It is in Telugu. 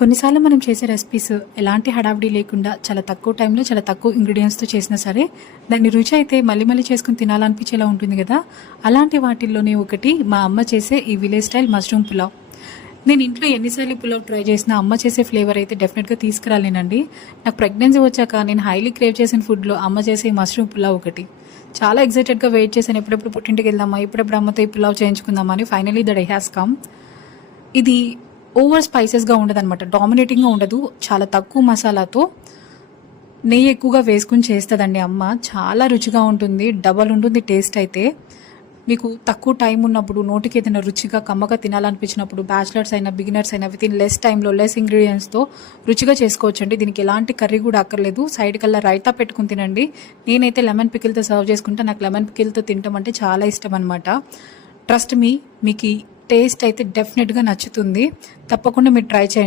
కొన్నిసార్లు మనం చేసే రెసిపీస్ ఎలాంటి హడావిడి లేకుండా చాలా తక్కువ టైంలో చాలా తక్కువ ఇంగ్రీడియంట్స్తో చేసినా సరే దాని రుచి అయితే మళ్ళీ మళ్ళీ చేసుకుని తినాలనిపించేలా ఉంటుంది కదా. అలాంటి వాటిల్లోనే ఒకటి మా అమ్మ చేసే ఈ విలేజ్ స్టైల్ మష్రూమ్ పులావ్. నేను ఇంట్లో ఎన్నిసార్లు పులావ్ ట్రై చేసినా అమ్మ చేసే ఫ్లేవర్ అయితే డెఫినెట్గా తీసుకురాలేనండి. నాకు ప్రెగ్నెన్సీ వచ్చాక నేను హైలీ క్రేవ్ చేసిన ఫుడ్లో అమ్మ చేసే మష్రూమ్ పులావ్ ఒకటి. చాలా ఎక్సైటెడ్గా వెయిట్ చేశాను, ఎప్పుడెప్పుడు పుట్టింటికి వెళ్దామా, ఎప్పుడెప్పుడు అమ్మతో ఈ పులావ్ చేయించుకుందామా అని. Finally the day has come. ఇది ఓవర్ స్పైసెస్గా ఉండదు అనమాట, డామినేటింగ్గా ఉండదు. చాలా తక్కువ మసాలాతో నెయ్యి ఎక్కువగా వేసుకుని చేస్తుందండి అమ్మ. చాలా రుచిగా ఉంటుంది, డబల్ ఉంటుంది టేస్ట్ అయితే. మీకు తక్కువ టైం ఉన్నప్పుడు, నోటికి ఏదైనా రుచిగా కమ్మగా తినాలనిపించినప్పుడు, బ్యాచిలర్స్ అయినా బిగినర్స్ అయినా విత్ ఇన్ లెస్ టైంలో లెస్ ఇంగ్రీడియంట్స్తో రుచిగా చేసుకోవచ్చండి. దీనికి ఎలాంటి కర్రీ కూడా అక్కర్లేదు. సైడ్ కల్లా రైతా పెట్టుకుని తినండి. నేనైతే లెమన్ పికిల్తో సర్వ్ చేసుకుంటా. నాకు లెమన్ పికిల్తో తినడం అంటే చాలా ఇష్టం అనమాట. ట్రస్ట్ మీ, మీకు టేస్ట్ అయితే డెఫినెట్గా నచ్చుతుంది. తప్పకుండా మీరు ట్రై చేయండి.